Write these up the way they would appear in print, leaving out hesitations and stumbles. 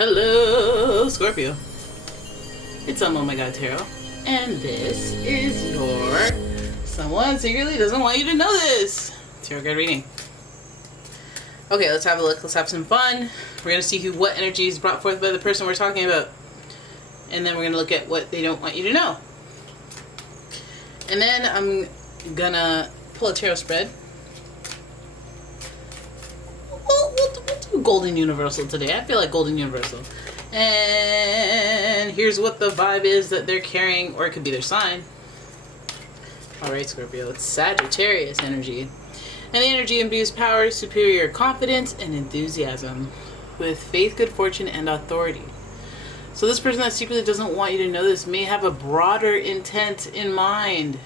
Hello, Scorpio. It's umomgtarot, and this is your someone secretly doesn't want you to know this tarot card reading. Okay, let's have a look. Let's have some fun. We're gonna see what energy is brought forth by the person we're talking about, and then we're gonna look at what they don't want you to know. And then I'm gonna pull a tarot spread. We'll do Golden Universal today. I feel like Golden Universal. And here's what the vibe is that they're carrying, or it could be their sign. Alright, Scorpio, it's Sagittarius energy. And the energy imbues power, superior confidence, and enthusiasm with faith, good fortune, and authority. So this person that secretly doesn't want you to know this may have a broader intent in mind.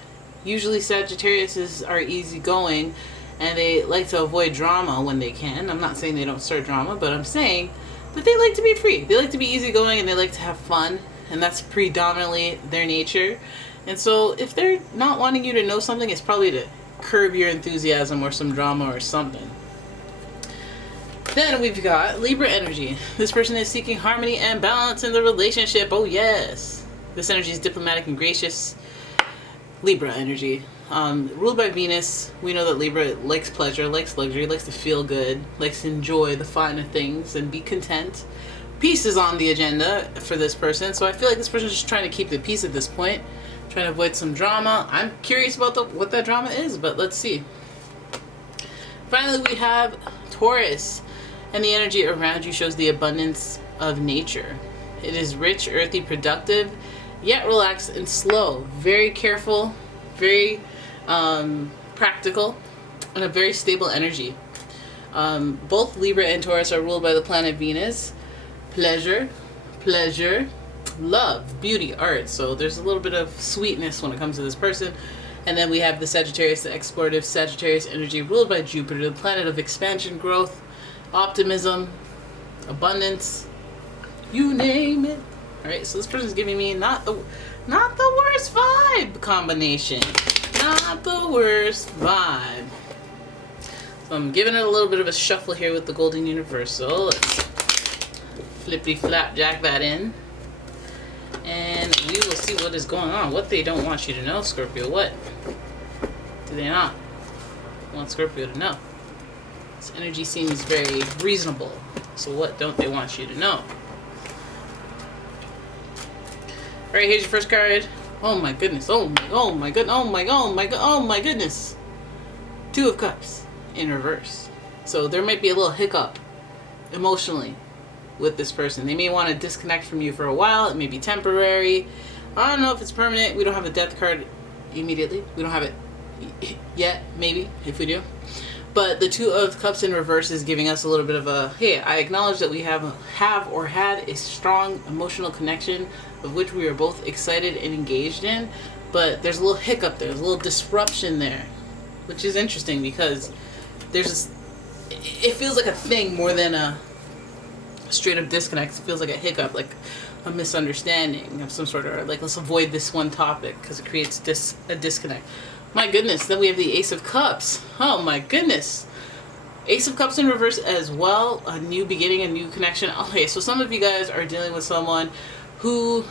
Usually Sagittariuses are easygoing and they like to avoid drama when they can. I'm not saying they don't start drama, but I'm saying that they like to be free. They like to be easygoing and they like to have fun, and that's predominantly their nature. And so if they're not wanting you to know something, it's probably to curb your enthusiasm or some drama or something. Then we've got Libra energy. This person is seeking harmony and balance in the relationship. Oh yes. This energy is diplomatic and gracious. Libra energy. Ruled by Venus, we know that Libra likes pleasure, likes luxury, likes to feel good, likes to enjoy the finer things and be content. Peace is on the agenda for this person, so I feel like this person is just trying to keep the peace at this point, trying to avoid some drama. I'm curious about what that drama is, but let's see. Finally, we have Taurus, and the energy around you shows the abundance of nature. It is rich, earthy, productive, yet relaxed and slow. Very careful, very practical, and a very stable energy. Both Libra and Taurus are ruled by the planet Venus. Pleasure, love, beauty, art. So there's a little bit of sweetness when it comes to this person. And then we have the Sagittarius, the explorative Sagittarius energy, ruled by Jupiter, the planet of expansion, growth, optimism, abundance, you name it. All right, so this person's giving me not the worst vibe combination. Not the worst vibe. So I'm giving it a little bit of a shuffle here with the Golden Universal. Let's flippy flapjack that in. And we will see what is going on. What they don't want you to know, Scorpio. What do they not want Scorpio to know? This energy seems very reasonable. So what don't they want you to know? Alright, here's your first card. Oh my goodness. Oh my goodness. Two of Cups in reverse. So there might be a little hiccup emotionally with this person. They may want to disconnect from you for a while. It may be temporary. I don't know if it's permanent. We don't have a death card immediately. We don't have it yet, maybe, if we do. But the Two of Cups in reverse is giving us a little bit of a, hey, I acknowledge that we have or had a strong emotional connection of which we are both excited and engaged in, but there's a little hiccup there, there's a little disruption there, which is interesting because there's this, it feels like a thing more than a straight up disconnect. It feels like a hiccup, like a misunderstanding of some sort, or like let's avoid this one topic because it creates a disconnect. My goodness, then we have the Ace of Cups. Oh my goodness. Ace of Cups in reverse as well. A new beginning, a new connection. Okay, so some of you guys are dealing with someone who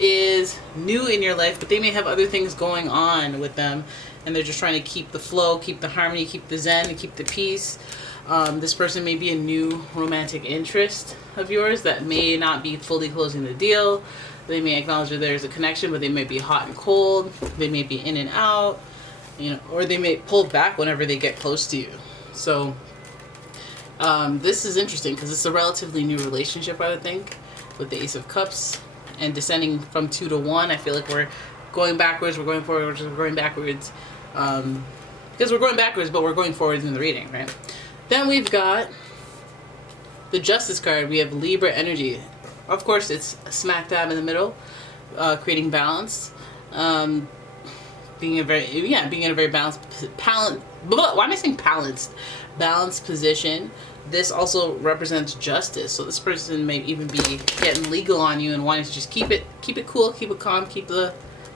is new in your life, but they may have other things going on with them, and they're just trying to keep the flow, keep the harmony, keep the zen, and keep the peace. This person may be a new romantic interest of yours that may not be fully closing the deal. They may acknowledge that there's a connection, but they may be hot and cold. They may be in and out, you know, or they may pull back whenever they get close to you. So this is interesting because it's a relatively new relationship, I would think, with the Ace of Cups and descending from 2 to 1. I feel like we're going backwards, we're going forwards, we're going backwards. Because we're going backwards, but we're going forwards in the reading, right? Then we've got the Justice card. We have Libra energy. Of course, it's smack dab in the middle, creating balance. Being in a very balanced, why am I saying balanced? Balanced position. This also represents justice. So this person may even be getting legal on you and wanting to just keep it cool, keep it calm, keep the,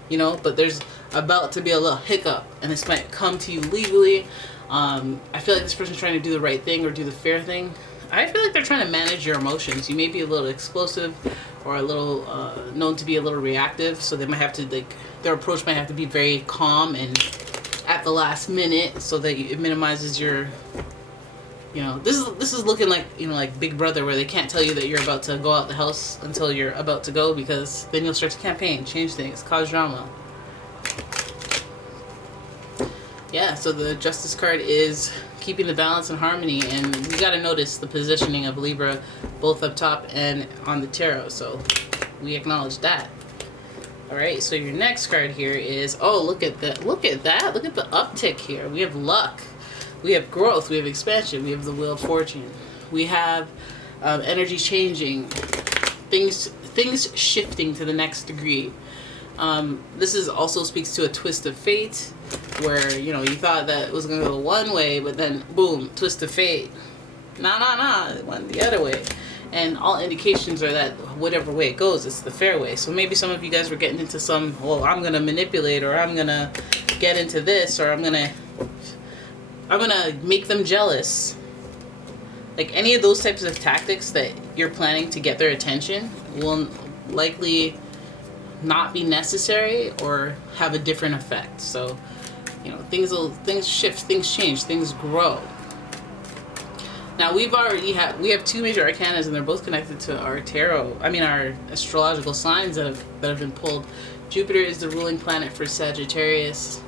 you know, but there's about to be a little hiccup and this might come to you legally. I feel like this person's trying to do the right thing or do the fair thing. I feel like they're trying to manage your emotions. You may be a little explosive or a little known to be a little reactive, so they might have to, like, their approach might have to be very calm and at the last minute, so that it minimizes your, you know, this is looking like, you know, like Big Brother, where they can't tell you that you're about to go out the house until you're about to go, because then you'll start to campaign, change things, cause drama. Yeah, so the Justice card is keeping the balance and harmony, and we got to notice the positioning of Libra both up top and on the tarot, so we acknowledge that. All right, so your next card here is, oh, look at that, look at that, look at the uptick here. We have luck, we have growth, we have expansion, we have the Wheel of Fortune, we have energy changing, things shifting to the next degree. This is also speaks to a twist of fate, where, you know, you thought that it was going to go one way, but then boom, twist of fate. Nah, it went the other way. And all indications are that whatever way it goes, it's the fair way. So maybe some of you guys were getting into some, well, I'm going to manipulate, or I'm going to get into this, or I'm going to make them jealous. Like, any of those types of tactics that you're planning to get their attention will likely not be necessary or have a different effect. So, you know, things shift, things change, things grow. Now we have two major arcanas, and they're both connected to our tarot. I mean, our astrological signs that have been pulled. Jupiter is the ruling planet for Sagittarius,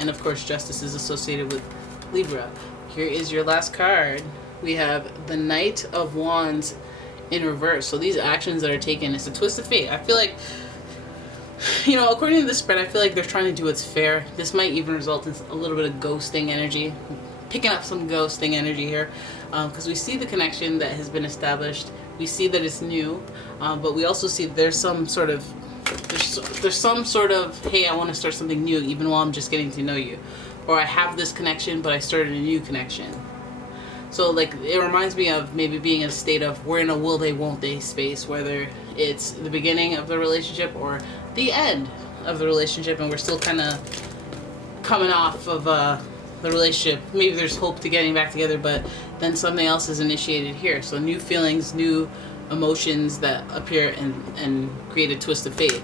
and of course Justice is associated with Libra. Here is your last card. We have the Knight of Wands in reverse. So these actions that are taken, it's a twist of fate. I feel like, you know, according to the spread, I feel like they're trying to do what's fair. This might even result in a little bit of ghosting energy, picking up some ghosting energy here, because we see the connection that has been established. We see that it's new, but we also see there's some sort of hey, I want to start something new even while I'm just getting to know you, or I have this connection but I started a new connection. So, like, it reminds me of maybe being in a state of we're in a will they won't they space, whether it's the beginning of the relationship or the end of the relationship, and we're still kind of coming off of the relationship. Maybe there's hope to getting back together, but then something else is initiated here. So new feelings, new emotions that appear and create a twist of fate.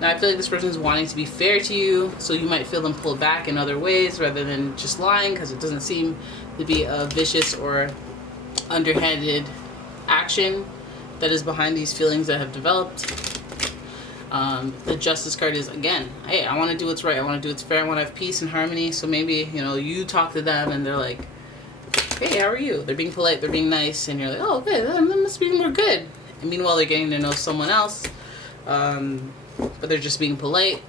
Now I feel like this person is wanting to be fair to you, so you might feel them pull back in other ways rather than just lying, because it doesn't seem to be a vicious or underhanded action that is behind these feelings that have developed. The Justice card is, again, hey, I want to do what's right, I want to do what's fair, I want to have peace and harmony. So maybe, you know, you talk to them and they're like, hey, how are you? They're being polite, they're being nice, and you're like, oh, good, that must be more good. And meanwhile, they're getting to know someone else, but they're just being polite.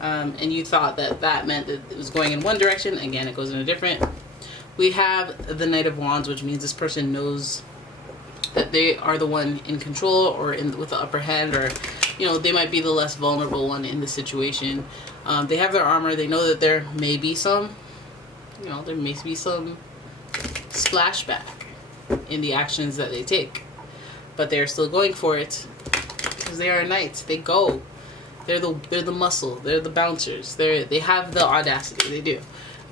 And you thought that meant that it was going in one direction. Again, it goes in a different. We have the Knight of Wands, which means this person knows that they are the one in control, or with the upper hand, or, you know, they might be the less vulnerable one in the situation. They have their armor. They know that there may be some, you know, there may be some splashback in the actions that they take, but they're still going for it because they are knights. They go. They're the muscle. They're the bouncers. They have the audacity. They do.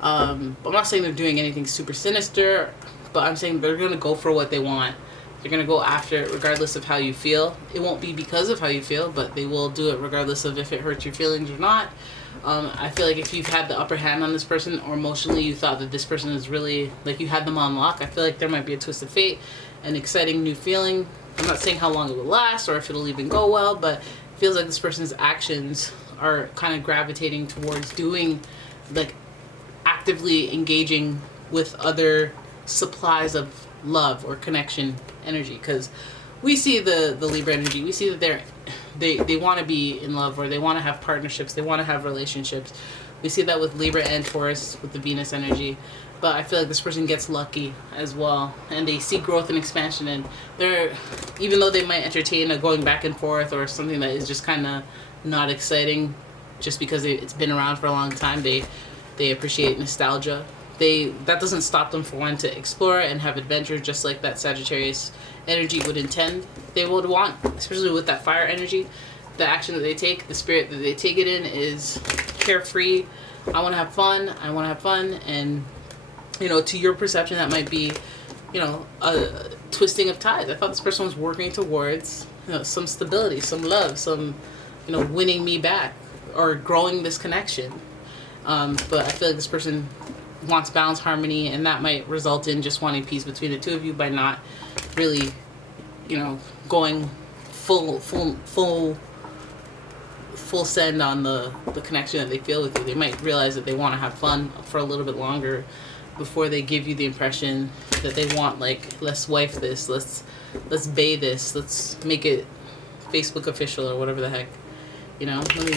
I'm not saying they're doing anything super sinister, but I'm saying they're gonna go for what they want. They're gonna go after it regardless of how you feel. It won't be because of how you feel, but they will do it regardless of if it hurts your feelings or not. I feel like if you've had the upper hand on this person, or emotionally you thought that this person is really, like, you had them on lock, I feel like there might be a twist of fate, an exciting new feeling. I'm not saying how long it will last or if it'll even go well, but it feels like this person's actions are kind of gravitating towards doing, like, actively engaging with other supplies of love or connection energy, because we see the Libra energy. We see that they want to be in love, or they want to have partnerships, they want to have relationships. We see that with Libra and Taurus with the Venus energy. But I feel like this person gets lucky as well, and they see growth and expansion, and they're, even though they might entertain a going back and forth or something that is just kind of not exciting just because it's been around for a long time, they appreciate nostalgia. That doesn't stop them, for one, to explore and have adventure, just like that Sagittarius energy would intend. They would want, especially with that fire energy, the action that they take, the spirit that they take it in is carefree. I want to have fun, and, you know, to your perception that might be you know, a twisting of ties. I thought this person was working towards, you know, some stability, some love, some, you know, winning me back or growing this connection. But I feel like this person wants balance, harmony, and that might result in just wanting peace between the two of you by not really, you know, going full send on the connection that they feel with you. They might realize that they want to have fun for a little bit longer before they give you the impression that they want, like, let's wife this, let's bae this, let's make it Facebook official or whatever the heck, you know. Let me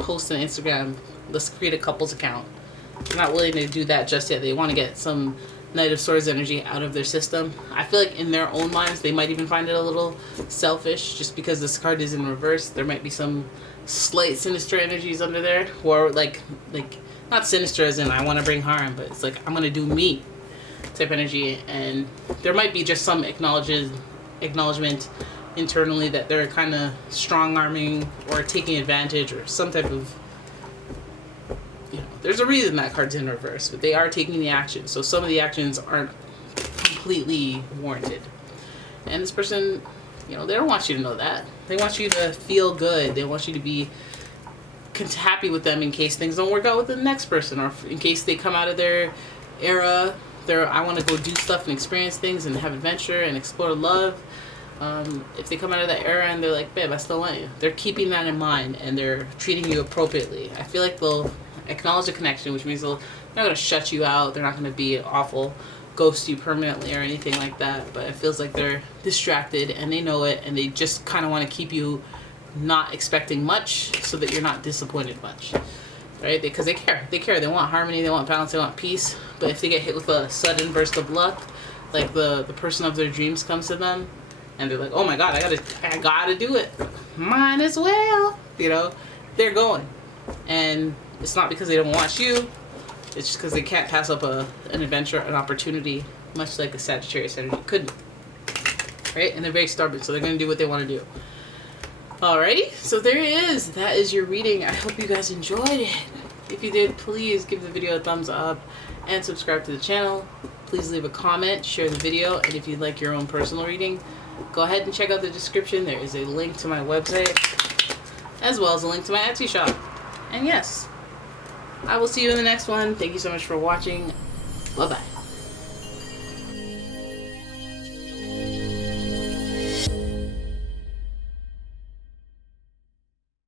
post an Instagram, let's create a couples account. They're not willing to do that just yet. They want to get some Knight of Swords energy out of their system. I feel like in their own minds they might even find it a little selfish, just because this card is in reverse. There might be some slight sinister energies under there, or like not sinister as in I want to bring harm, but it's like I'm gonna do me type energy. And there might be just some acknowledgement internally that they're kind of strong-arming or taking advantage or some type of, you know, there's a reason that card's in reverse, but they are taking the action. So some of the actions aren't completely warranted. And this person, you know, they don't want you to know that. They want you to feel good. They want you to be happy with them in case things don't work out with the next person, or in case they come out of their era, I want to go do stuff and experience things and have adventure and explore love. If they come out of that era and they're like, babe, I still want you, they're keeping that in mind and they're treating you appropriately. I feel like they'll acknowledge the connection, which means they're not going to shut you out. They're not going to be awful, ghost you permanently or anything like that. But it feels like they're distracted and they know it, and they just kind of want to keep you not expecting much so that you're not disappointed much, right? Because they care. They want harmony, they want balance, they want peace. But if they get hit with a sudden burst of luck, like the person of their dreams comes to them and they're like, oh my god, I gotta do it, might as well, you know, they're going. And it's not because they don't want you, it's just because they can't pass up an adventure, an opportunity, much like a Sagittarius energy couldn't, right? And they're very stubborn, so they're going to do what they want to do. Alrighty, so there it is. That is your reading. I hope you guys enjoyed it. If you did, please give the video a thumbs up and subscribe to the channel. Please leave a comment, share the video, and if you'd like your own personal reading, go ahead and check out the description. There is a link to my website, as well as a link to my Etsy shop. And yes, I will see you in the next one. Thank you so much for watching. Bye-bye.